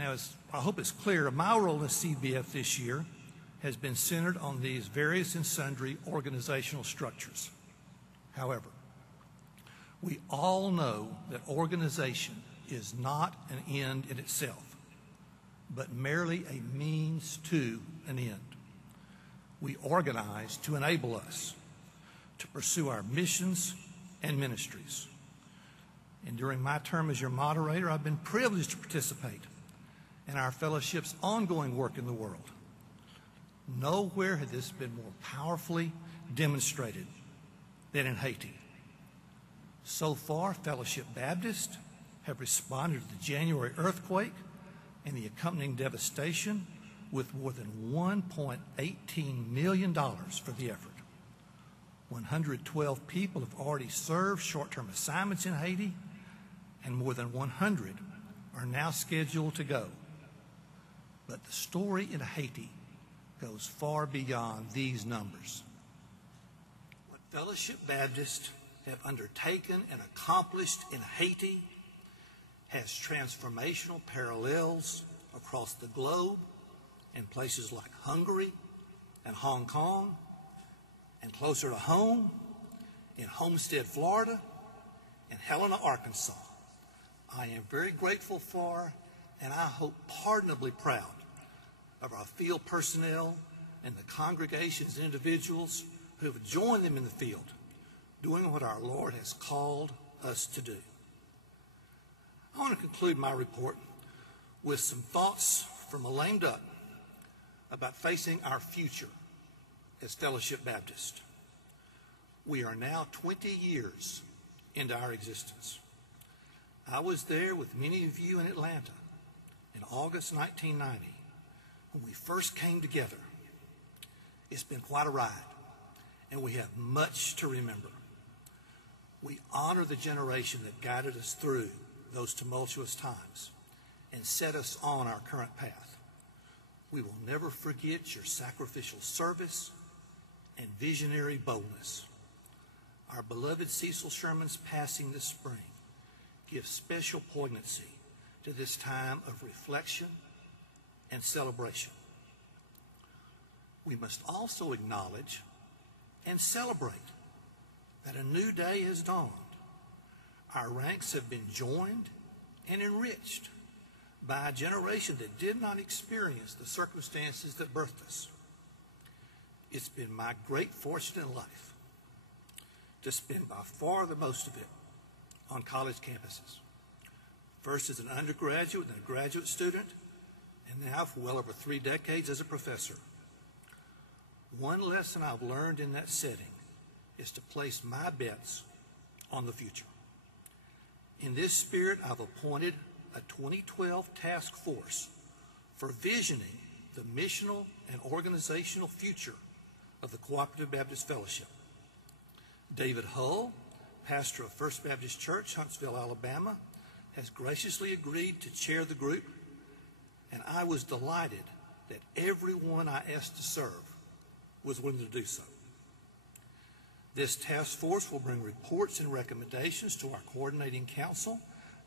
Now, as I hope it's clear, my role as CBF this year has been centered on these various and sundry organizational structures. However, we all know that organization is not an end in itself, but merely a means to an end. We organize to enable us to pursue our missions and ministries. And during my term as your moderator, I've been privileged to participate in our fellowship's ongoing work in the world. Nowhere had this been more powerfully demonstrated than in Haiti. So far, Fellowship Baptist have responded to the January earthquake and the accompanying devastation with more than $1.18 million for the effort. 112 people have already served short-term assignments in Haiti, and more than 100 are now scheduled to go. But the story in Haiti goes far beyond these numbers. What Fellowship Baptist have undertaken and accomplished in Haiti has transformational parallels across the globe in places like Hungary and Hong Kong, and closer to home in Homestead, Florida, and Helena, Arkansas. I am very grateful for, and I hope pardonably proud of our field personnel and the congregations and individuals who have joined them in the field, doing what our Lord has called us to do. I want to conclude my report with some thoughts from a lame duck about facing our future as Fellowship Baptist. We are now 20 years into our existence. I was there with many of you in Atlanta in August 1990 when we first came together. It's been quite a ride, and we have much to remember. We honor the generation that guided us through those tumultuous times and set us on our current path. We will never forget your sacrificial service and visionary boldness. Our beloved Cecil Sherman's passing this spring gives special poignancy to this time of reflection and celebration. We must also acknowledge and celebrate that a new day has dawned. Our ranks have been joined and enriched by a generation that did not experience the circumstances that birthed us. It's been my great fortune in life to spend by far the most of it on college campuses. First as an undergraduate and a graduate student, and now for well over 3 decades as a professor. One lesson I've learned in that setting is to place my bets on the future. In this spirit, I've appointed a 2012 task force for visioning the missional and organizational future of the Cooperative Baptist Fellowship. David Hull, pastor of First Baptist Church, Huntsville, Alabama, has graciously agreed to chair the group, and I was delighted that everyone I asked to serve was willing to do so. This task force will bring reports and recommendations to our coordinating council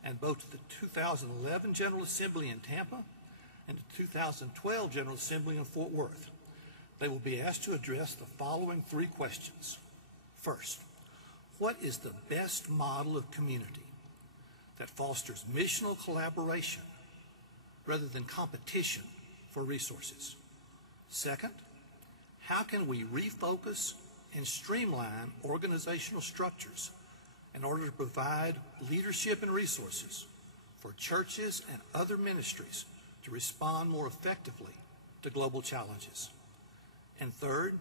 and both to the 2011 General Assembly in Tampa and the 2012 General Assembly in Fort Worth. They will be asked to address the following 3 questions. First, what is the best model of community that fosters missional collaboration rather than competition for resources? Second, how can we refocus and streamline organizational structures in order to provide leadership and resources for churches and other ministries to respond more effectively to global challenges? And third,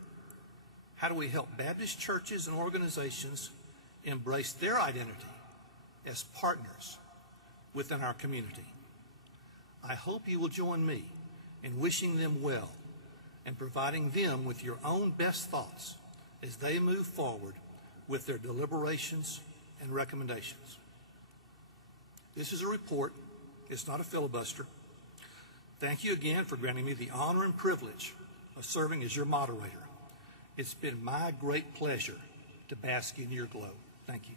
how do we help Baptist churches and organizations embrace their identity as partners within our community? I hope you will join me in wishing them well and providing them with your own best thoughts as they move forward with their deliberations and recommendations. This is a report. It's not a filibuster. Thank you again for granting me the honor and privilege of serving as your moderator. It's been my great pleasure to bask in your glow. Thank you.